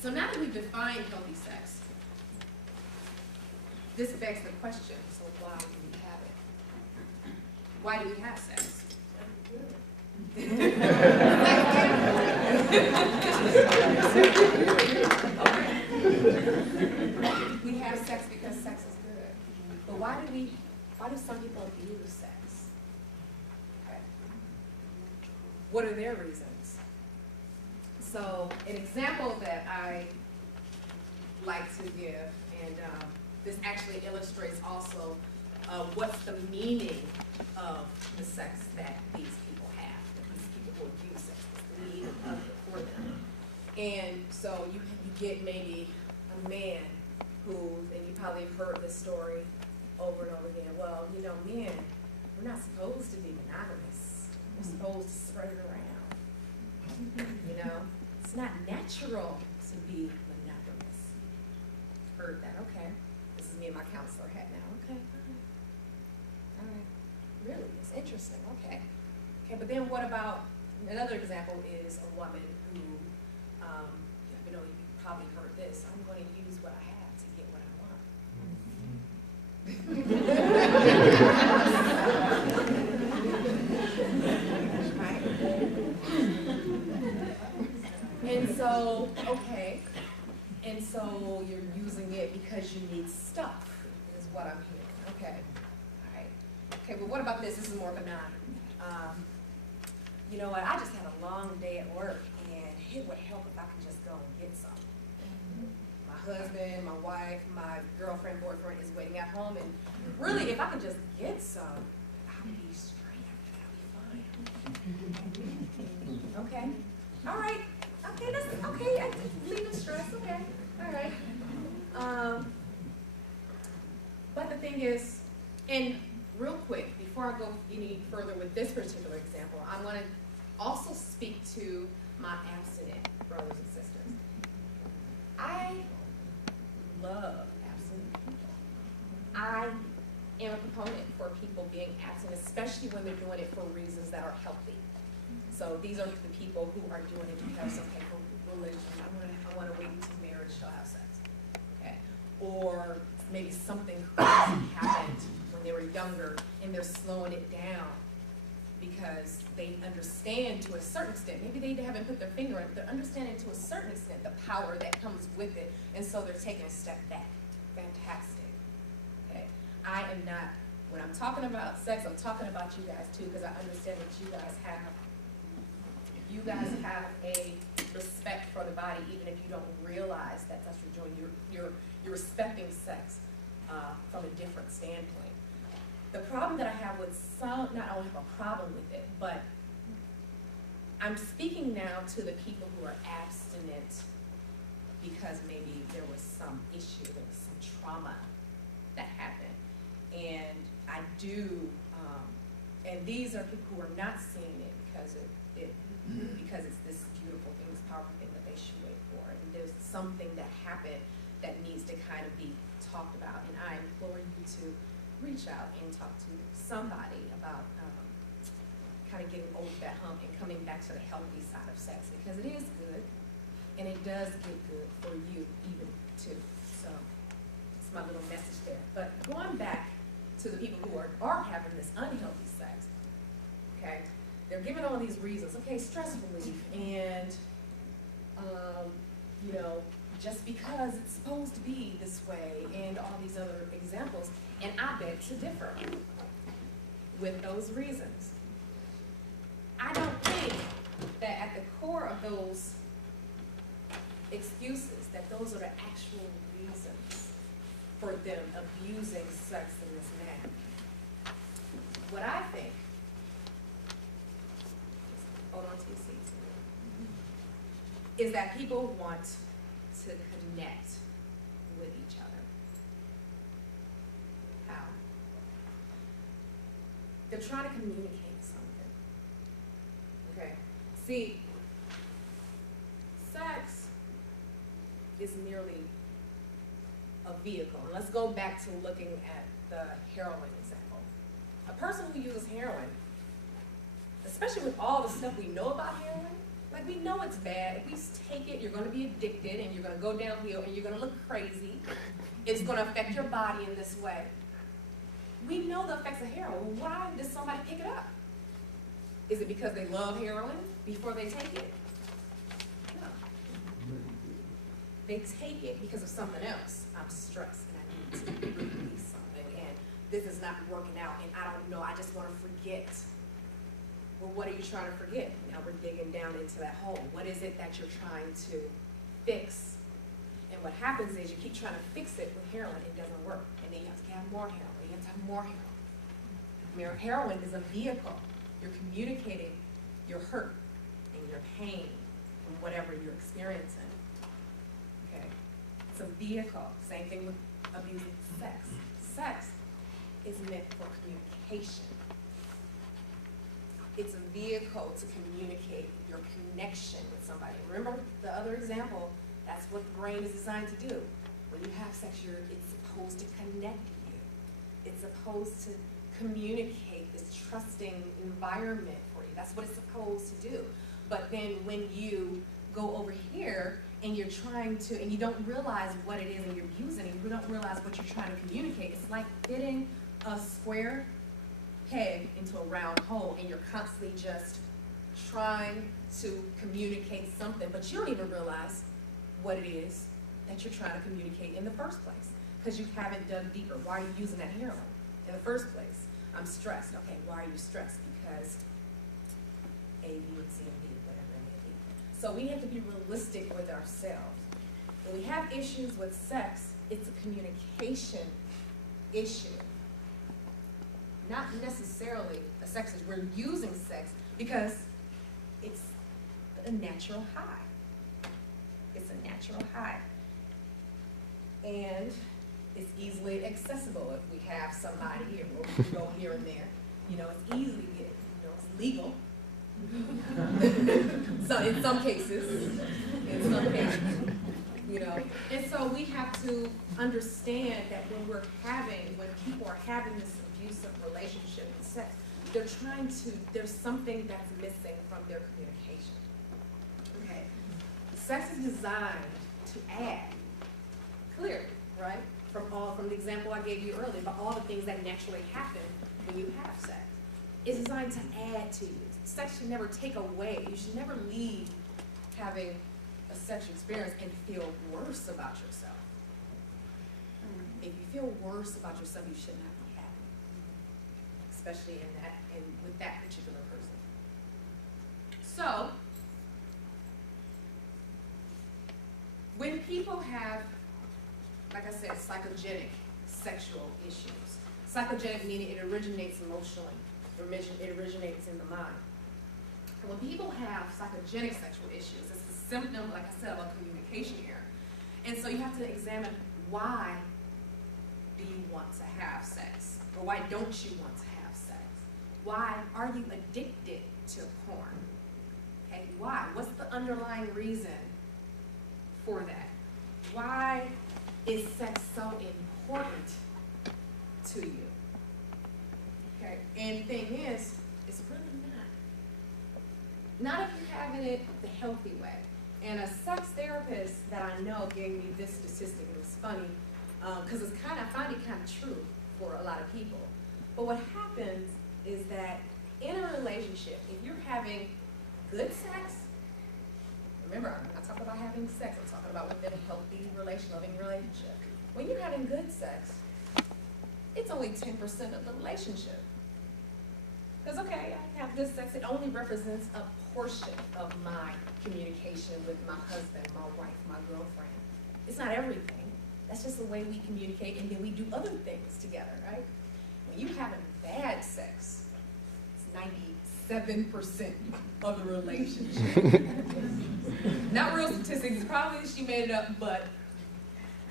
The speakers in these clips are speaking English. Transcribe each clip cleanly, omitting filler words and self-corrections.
So now that we've defined healthy sex, this begs the question, so why do we have it? Why do we have sex? We have sex because sex is good. But why do some people abuse sex? Okay. What are their reasons? So an example that I like to give, and this actually illustrates also what's the meaning of the sex that these people have, that these people who abuse sex, the meaning of it for them. And so you get maybe a man who, and you probably have heard this story over and over again, well, you know, men, we're not supposed to be monogamous. We're supposed to spread it around. You know, it's not natural to be monogamous. Heard that, okay. This is me and my counselor hat now, okay. All right. Really, it's interesting, okay. Okay, but then what about, another example is a woman who, you know, you probably heard this, I'm going to use what I have to get what I want. Right? And so, okay, and so you're using it because you need stuff, is what I'm hearing, okay. All right. Okay, but what about this? This is more benign. You know what, I just had a long day at work, and it would help if I could just go and get some. My husband, my wife, my girlfriend, boyfriend is waiting at home, and really, if I could just get some, I would be straight. I'd be fine. Okay, all right. Okay, that's okay. I leave the stress. Okay, all right. But the thing is, and real quick, before I go any further with this particular example, I want to also speak to my abstinent brothers and sisters. I love abstinent people. I am a proponent for people being abstinent, especially when they're doing it for reasons that are healthy. So these are the people who are doing it because of some type of religion. I want to wait until marriage to have sex. Okay. Or maybe something crazy happened when they were younger and they're slowing it down because they understand to a certain extent, maybe they haven't put their finger on it, but they're understanding to a certain extent the power that comes with it, and so they're taking a step back. Fantastic. Okay. I am not, when I'm talking about sex, I'm talking about you guys too, because I understand that you guys have a respect for the body, even if you don't realize that that's what you're doing. You're respecting sex from a different standpoint. The problem that I have with some, not only have a problem with it, but I'm speaking now to the people who are abstinent because maybe there was some issue, there was some trauma that happened. And I do, and these are people who are not seeing it because because it's this beautiful thing, this powerful thing that they should wait for. And there's something that happened that needs to kind of be talked about. And I implore you to reach out and talk to somebody about kind of getting over that hump and coming back to the healthy side of sex, because it is good and it does get good for you even too. So it's my little message there. But going back to the people who are having this unhealthy sex, okay, they're giving all these reasons. Okay, stress relief and you know, just because it's supposed to be this way, and all these other examples, and I beg to differ with those reasons. I don't think that at the core of those excuses, that those are the actual reasons for them abusing sex in this manner. What I think, hold on to your seats, is that people want to connect with each other. How? They're trying to communicate something. Okay? See, sex is merely a vehicle. And let's go back to looking at the heroin example. A person who uses heroin, especially with all the stuff we know about heroin, like we know it's bad. If we take it, it, you're going to be addicted, and you're going to go downhill, and you're going to look crazy. It's going to affect your body in this way. We know the effects of heroin. Why does somebody pick it up? Is it because they love heroin before they take it? No. They take it because of something else. I'm stressed and I need to release something, and this is not working out, and I don't know, I just want to forget. Well, what are you trying to forget? Now we're digging down into that hole. What is it that you're trying to fix? And what happens is you keep trying to fix it with heroin, it doesn't work. And then you have to have more heroin, you have to have more heroin. Heroin is a vehicle. You're communicating your hurt and your pain and whatever you're experiencing. Okay? It's a vehicle. Same thing with abusing sex. Sex is meant for communication. It's a vehicle to communicate your connection with somebody. Remember the other example, that's what the brain is designed to do. When you have sex, it's supposed to connect you. It's supposed to communicate this trusting environment for you. That's what it's supposed to do. But then when you go over here and you're trying to, and you don't realize what it is and you're using it, you don't realize what you're trying to communicate. It's like fitting a square peg into a round hole, and you're constantly just trying to communicate something, but you don't even realize what it is that you're trying to communicate in the first place, because you haven't dug deeper. Why are you using that heroin in the first place? I'm stressed. Okay, why are you stressed? Because A, B, and C, and D, whatever it may be. So we have to be realistic with ourselves. When we have issues with sex, it's a communication issue. Not necessarily a sex issue. We're using sex because it's a natural high. It's a natural high. And it's easily accessible if we have somebody here, or we can go here and there. You know, it's easy to get, you know, it's legal. So in some cases, you know. And so we have to understand that when people are having this abusive relationship with sex, there's something that's missing from their communication. Okay? Sex is designed to add, clearly, right? From the example I gave you earlier, but all the things that naturally happen when you have sex. It's designed to add to you. Sex should never take away. You should never leave having a sexual experience and feel worse about yourself. If you feel worse about yourself, you should not be happy, especially with that particular person. So, when people have, like I said, psychogenic sexual issues, psychogenic meaning it originates emotionally, it originates in the mind. And when people have psychogenic sexual issues, it's a symptom, like I said, of a communication error. And so you have to examine, why do you want to have sex? Or why don't you want to have sex? Why are you addicted to porn? Okay, why? What's the underlying reason for that? Why is sex so important to you? Okay, and the thing is, it's really not. Not if you're having it the healthy way. And a sex therapist that I know gave me this statistic, and it was funny, because I find it kind of true for a lot of people. But what happens is that in a relationship, if you're having good sex, remember, I'm not talking about having sex, I'm talking about within a healthy loving relationship. When you're having good sex, it's only 10% of the relationship. Because, okay, I have good sex, it only represents a portion of my communication with my husband, my wife, my girlfriend. It's not everything. That's just the way we communicate, and then we do other things together, right? When you're having bad sex, it's 97% of the relationship. Not real statistics, probably she made it up, but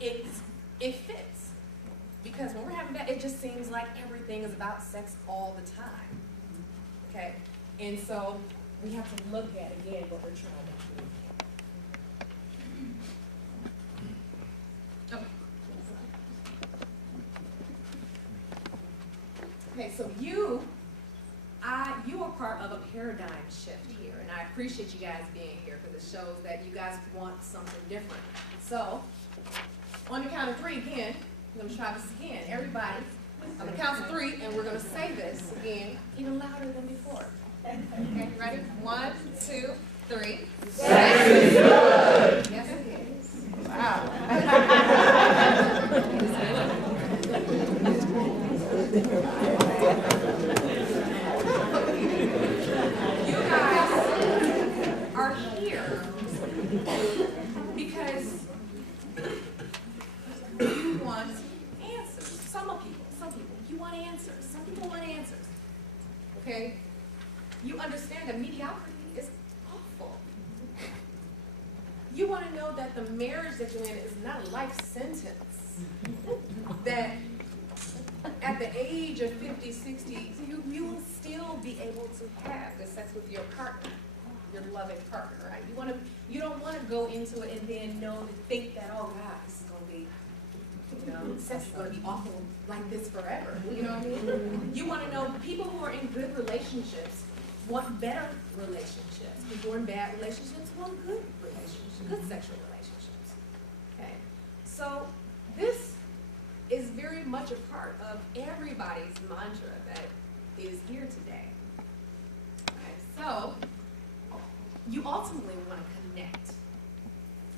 it fits. Because when we're having bad, it just seems like everything is about sex all the time. Okay? And so we have to look at, again, what we're trying to communicate. Okay, so you are part of a paradigm shift here, and I appreciate you guys being here because it shows that you guys want something different. So, on the count of 3 again, I'm going to try this again. Everybody, I'm going to count to 3, and we're going to say this again, even louder than before. Okay, ready? 1, 2, 3. Sex is good! Yes, it is. Wow. You guys are here because you want answers. Some people, you want answers. Some people want answers. Okay? You understand that mediocrity is awful. You want to know that the marriage that you're in is not a life sentence. That at the age of 50, 60, you will still be able to have the sex with your partner, your loving partner, right? You don't want to go into it and then think that, oh God, this is going to be, sex is going to be awful like this forever. You know what I mean? You want to know people who are in good relationships want better relationships. People in bad relationships want good relationships, good sexual relationships. Okay, so this is very much a part of everybody's mantra that is here today. Okay, so you ultimately want to connect,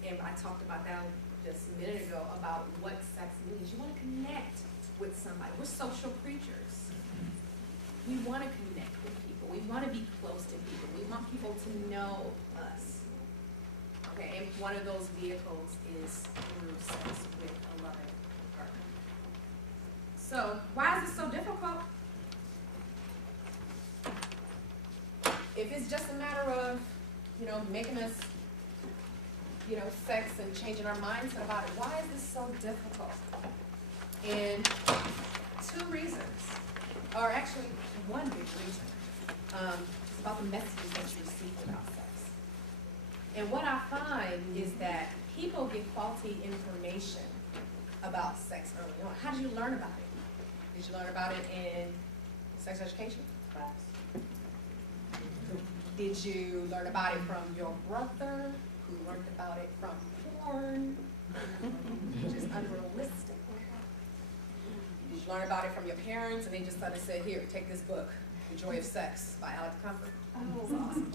and I talked about that just a minute ago about what sex means. You want to connect with somebody. We're social creatures. We want to connect with people. We want to be close to people. We want people to know us. Okay, and one of those vehicles is through sex with a loving partner. So, why is it so difficult? If it's just a matter of, making us, sex and changing our mindset about it, why is this so difficult? And 2 reasons, or actually one big reason. It's about the messages that you receive about sex. And what I find is that people get faulty information about sex early on. How did you learn about it? Did you learn about it in sex education class? Did you learn about it from your brother, who learned about it from porn, which is unrealistic? Did you learn about it from your parents and they just sort of said, here, take this book, The Joy of Sex by Alex Comfort? Oh, awesome.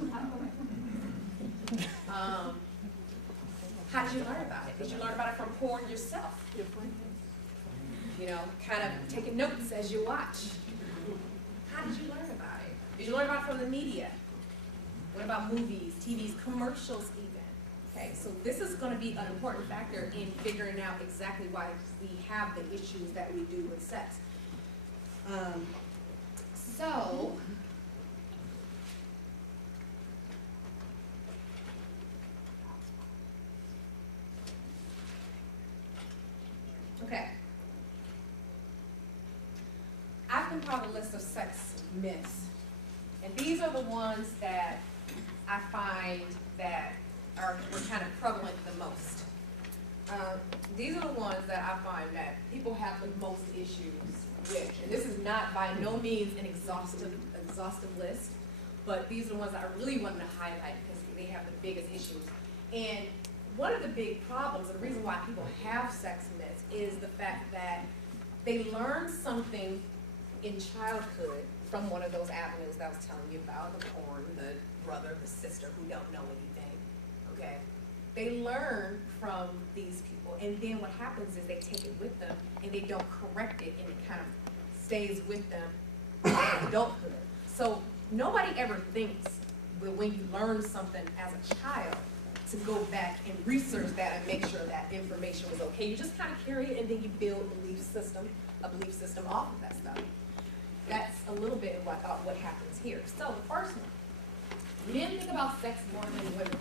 How did you learn about it? Did you learn about it from porn yourself? Kind of taking notes as you watch. How did you learn about it? Did you learn about it from the media? What about movies, TVs, commercials even? Okay, so this is going to be an important factor in figuring out exactly why we have the issues that we do with sex. Okay. I've compiled a list of sex myths, and these are the ones that I find that were kind of prevalent the most. These are the ones that I find that people have the most issues with, and this is not by no means an exhaustive list, but these are the ones that I really wanted to highlight because they have the biggest issues. And one of the big problems, and the reason why people have sex myths, is the fact that they learn something in childhood from one of those avenues that I was telling you about, the porn, the brother, the sister who don't know anything, okay? They learn from these people, and then what happens is they take it with them, and they don't correct it, and it kind of stays with them in adulthood. So nobody ever thinks when you learn something as a child to go back and research that and make sure that information was okay. You just kind of carry it, and then you build a belief system off of that stuff. That's a little bit about what happens here. So the first one, men think about sex more than women.